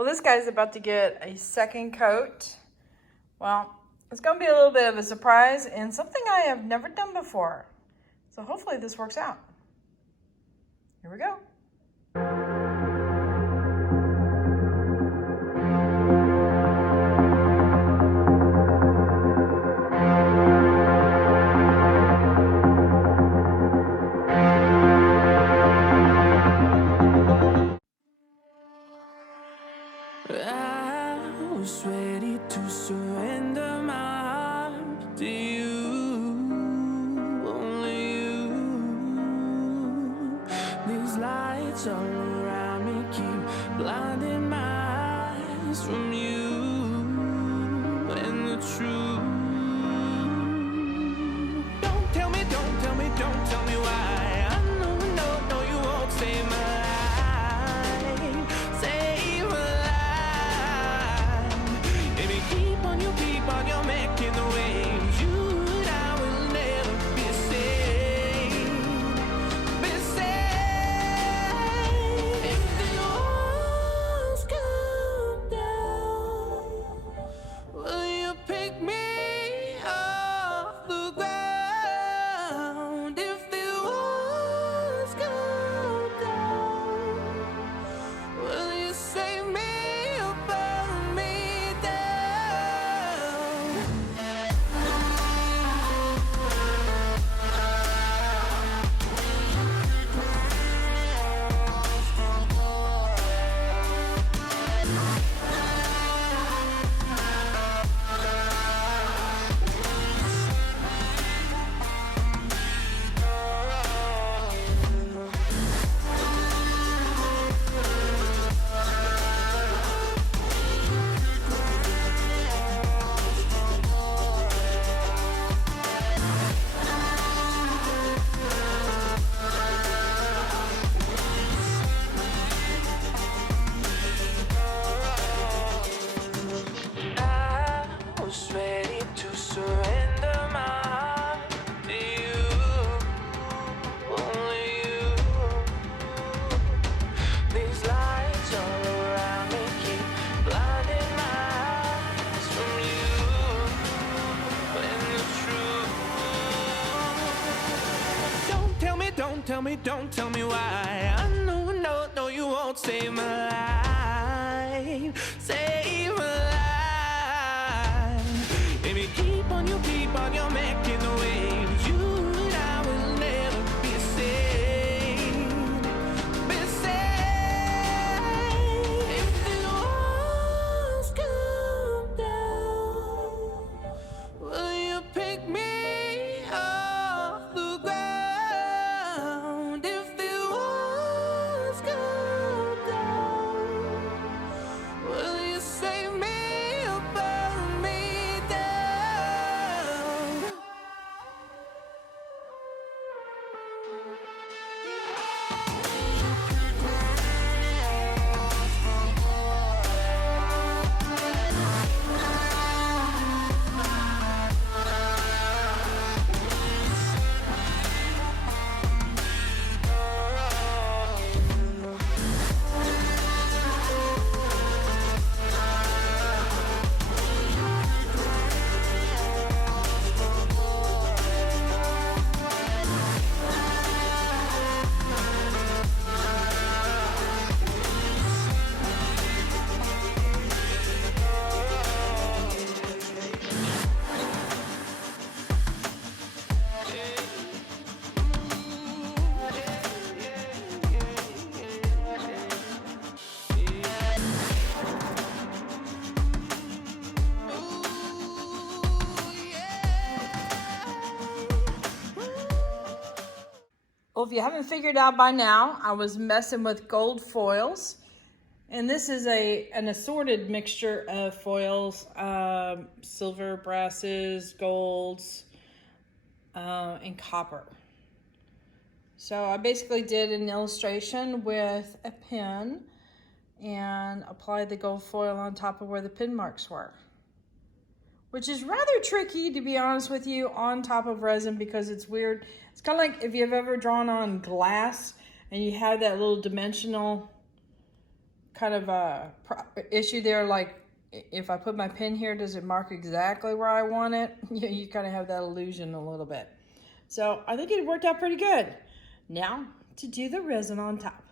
Well, this guy's about to get a second coat. Well, it's going to be a little bit of a surprise and something I have never done before. So hopefully this works out. Here we go. I was ready to surrender my heart to you, only you. These lights all around me keep blinding my eyes from you and the truth. Don't tell me, don't tell me, don't tell me why. I know, no, you won't save my life. Save my life. Baby, keep on your making the waves. You and I will never be saved. Be saved. If the walls come down, will you pick me off the ground? If the walls come down, will you save me or burn me down? I was ready to surrender my heart to you, only you. These lights all around me keep blinding my eyes from you and the truth. Don't tell me, don't tell me, don't tell me why. I know, no, you won't save my life. Save my life. Baby, keep on your making the waves. You and I will never be saved. Be saved. If the walls come down, will you pick me off the ground? If the walls come down, will you save me or burn me down? Well, if you haven't figured out by now, I was messing with gold foils. And this is an assorted mixture of foils, silver, brasses, golds, and copper. So I basically did an illustration with a pen and applied the gold foil on top of where the pin marks were, which is rather tricky, to be honest with you, on top of resin because it's weird. It's kind of like if you've ever drawn on glass and you have that little dimensional kind of a issue there, like if I put my pin here, does it mark exactly where I want it? You kind of have that illusion a little bit. So I think it worked out pretty good. Now to do the resin on top.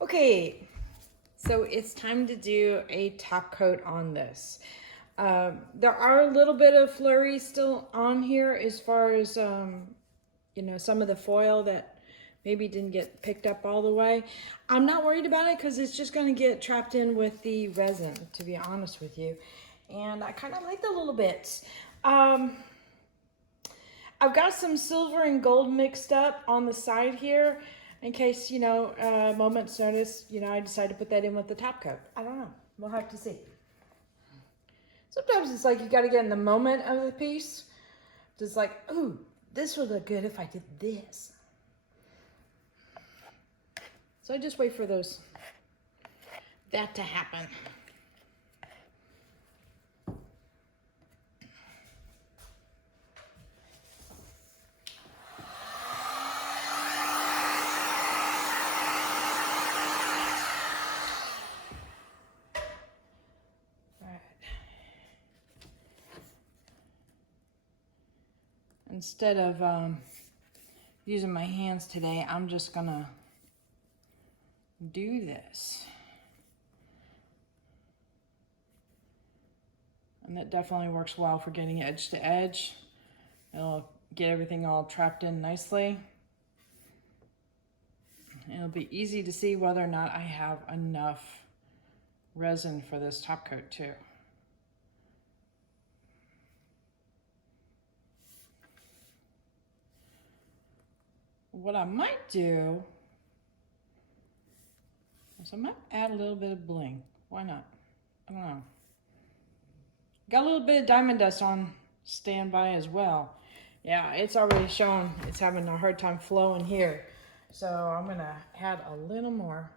Okay, so it's time to do a top coat on this. There are a little bit of flurry still on here as far as, you know, some of the foil that maybe didn't get picked up all the way. I'm not worried about it because it's just going to get trapped in with the resin, to be honest with you. And I kind of like the little bits. I've got some silver and gold mixed up on the side here in case, you know, moment's notice, you know, I decide to put that in with the top coat. I don't know. We'll have to see. Sometimes it's like you got to get in the moment of the piece. Just like, ooh, this would look good if I did this. So I just wait for that to happen. Instead of using my hands today, I'm just gonna do this. And that definitely works well for getting edge to edge. It'll get everything all trapped in nicely. And it'll be easy to see whether or not I have enough resin for this top coat too. What I might do is I might add a little bit of bling. Why not? I don't know. Got a little bit of diamond dust on standby as well. Yeah, it's already shown it's having a hard time flowing here. So I'm gonna add a little more.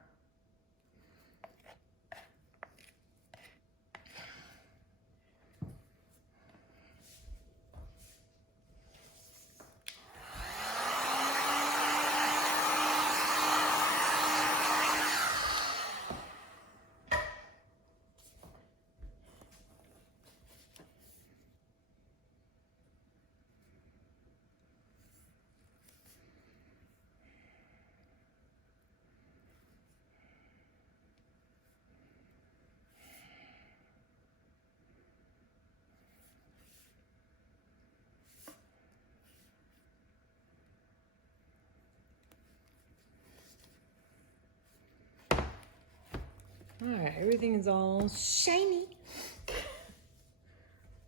All right, everything is all shiny.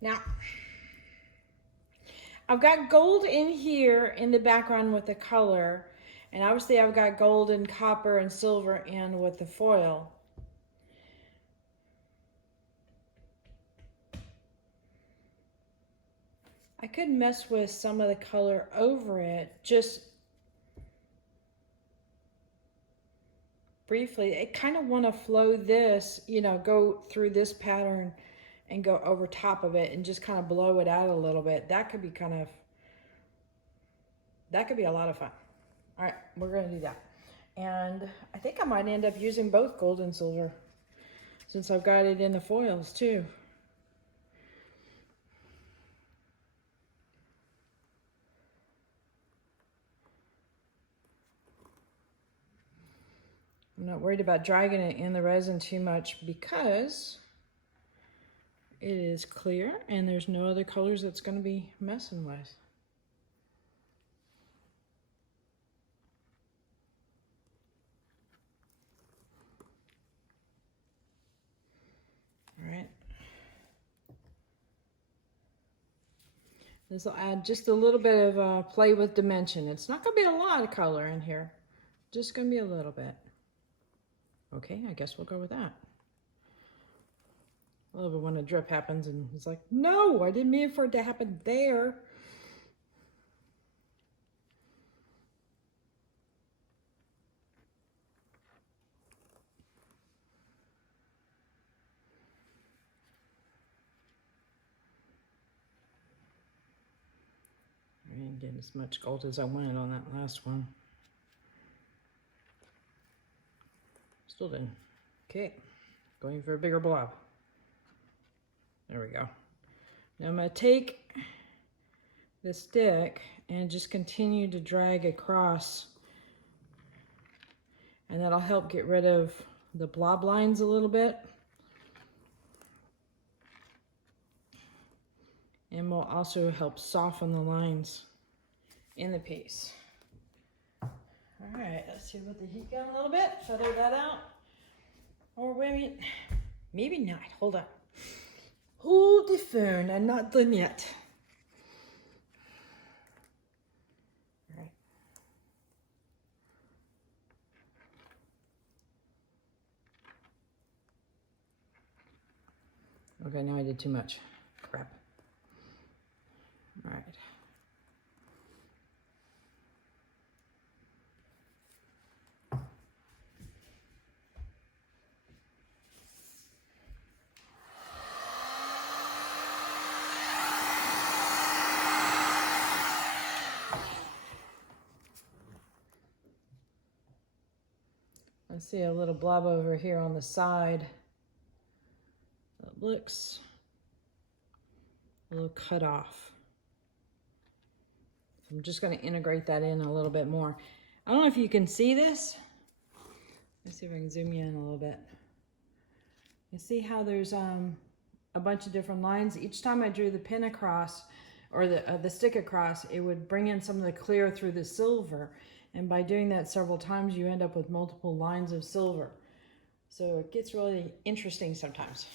Now, I've got gold in here in the background with the color, and obviously I've got gold and copper and silver in with the foil. I could mess with some of the color over it, just briefly. I kind of want to flow this, you know, go through this pattern and go over top of it and just kind of blow it out a little bit. That could be a lot of fun. All right, we're going to do that. And I think I might end up using both gold and silver since I've got it in the foils too. I'm not worried about dragging it in the resin too much because it is clear and there's no other colors that's going to be messing with. All right. This will add just a little bit of play with dimension. It's not going to be a lot of color in here, just going to be a little bit. Okay, I guess we'll go with that. I love it when a drip happens and it's like, no, I didn't mean for it to happen there. I didn't get as much gold as I wanted on that last one. Still didn't. Okay, going for a bigger blob. There we go. Now I'm going to take the stick and just continue to drag across, and that'll help get rid of the blob lines a little bit, and will also help soften the lines in the piece. All right, let's see about the heat gun a little bit, feather that out. Or wait a minute, maybe not, hold on. Hold the phone, I'm not done yet. All right. Okay, now I did too much. Crap. All right. I see a little blob over here on the side. It looks a little cut off. So I'm just going to integrate that in a little bit more. I don't know if you can see this. Let's see if I can zoom you in a little bit. You see how there's a bunch of different lines? Each time I drew the pin across, or the stick across, it would bring in some of the clear through the silver. And by doing that several times, you end up with multiple lines of silver. So it gets really interesting sometimes.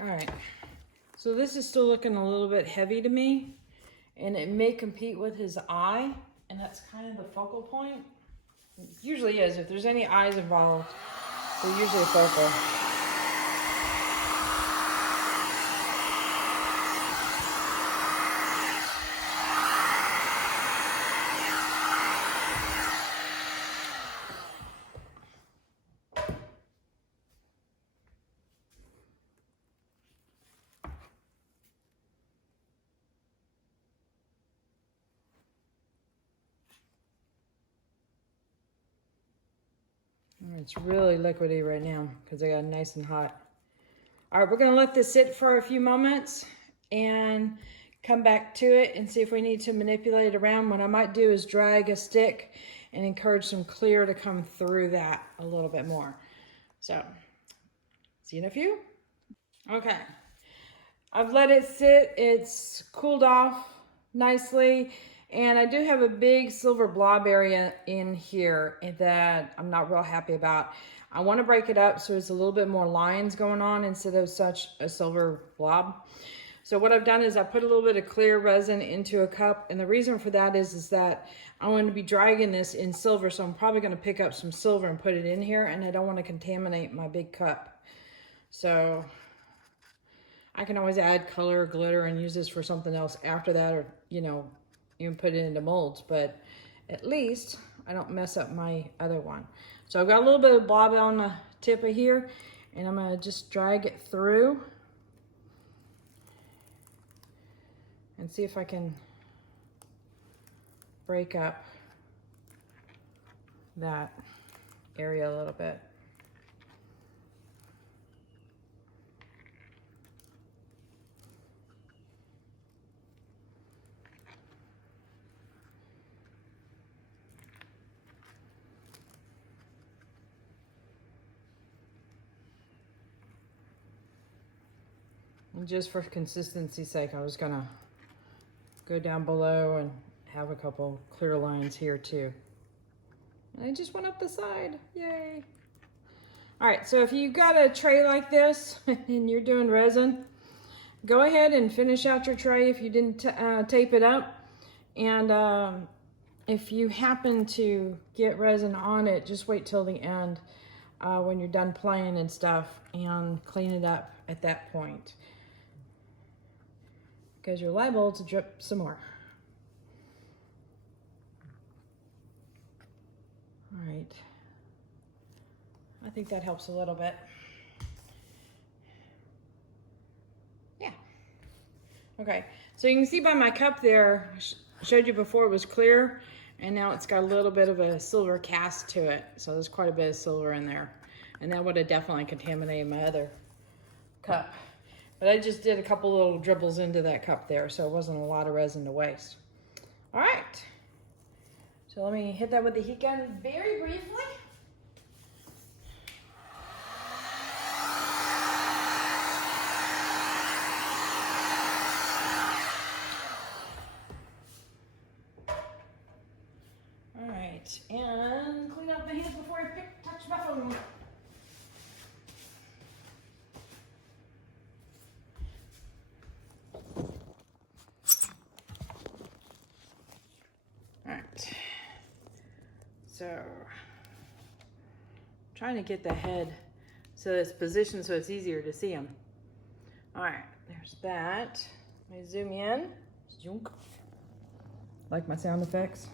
All right, so this is still looking a little bit heavy to me, and it may compete with his eye, and that's kind of the focal point. It usually is. If there's any eyes involved, they're usually focal. It's really liquidy right now because I got it nice and hot. All right, we're gonna let this sit for a few moments and come back to it and see if we need to manipulate it around. What I might do is drag a stick and encourage some clear to come through that a little bit more. So, see you in a few. Okay, I've let it sit. It's cooled off nicely. And I do have a big silver blob area in here that I'm not real happy about. I want to break it up so there's a little bit more lines going on instead of such a silver blob. So what I've done is I put a little bit of clear resin into a cup, and the reason for that is that I want to be dragging this in silver, so I'm probably going to pick up some silver and put it in here, and I don't want to contaminate my big cup. So I can always add color or glitter and use this for something else after that, or you can put it into molds, but at least I don't mess up my other one. So I've got a little bit of blob on the tip of here, and I'm gonna just drag it through and see if I can break up that area a little bit. And just for consistency's sake, I was gonna go down below and have a couple clear lines here too. And I just went up the side, yay. All right, so if you've got a tray like this and you're doing resin, go ahead and finish out your tray if you didn't tape it up. And if you happen to get resin on it, just wait till the end when you're done playing and stuff and clean it up at that point, because you're liable to drip some more. All right, I think that helps a little bit. Yeah. Okay, so you can see by my cup there, I showed you before it was clear, and now it's got a little bit of a silver cast to it. So there's quite a bit of silver in there. And that would have definitely contaminated my other cup. But I just did a couple little dribbles into that cup there, so it wasn't a lot of resin to waste. All right, so let me hit that with the heat gun very briefly. All right, and clean up my hands before I touch my phone. So, trying to get the head so it's positioned so it's easier to see them. All right, there's that. Let me zoom in. Zoom. Like my sound effects.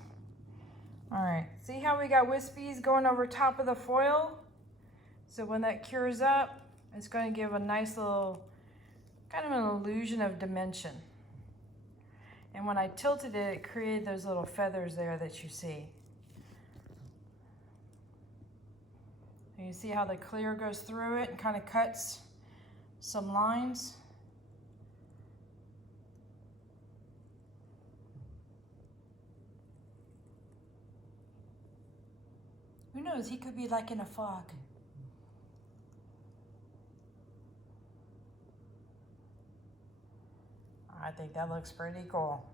All right, see how we got wispies going over top of the foil? So when that cures up, it's going to give a nice little, kind of an illusion of dimension. And when I tilted it, it created those little feathers there that you see. And you see how the clear goes through it and kind of cuts some lines. Who knows, he could be like in a fog. I think that looks pretty cool.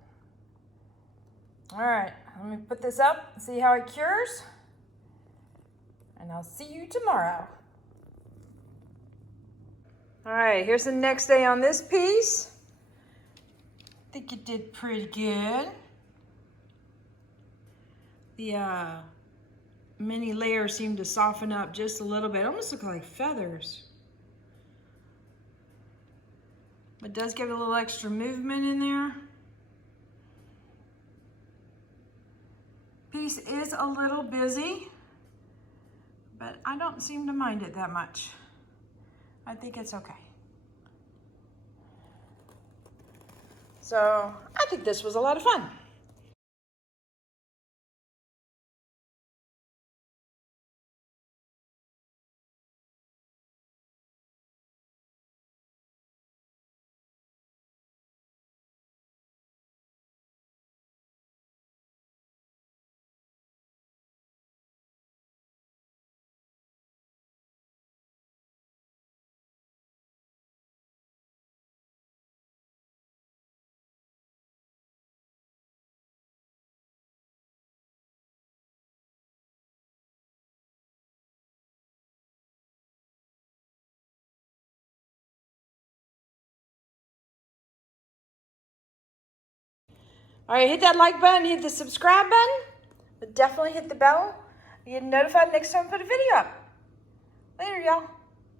All right, let me put this up and see how it cures. And I'll see you tomorrow. All right, here's the next day on this piece. I think it did pretty good. The mini layers seem to soften up just a little bit. Almost look like feathers. It does get a little extra movement in there. Piece is a little busy, but I don't seem to mind it that much. I think it's okay. So I think this was a lot of fun. All right, hit that like button, hit the subscribe button, but definitely hit the bell. You get notified next time I put a video up. Later, y'all.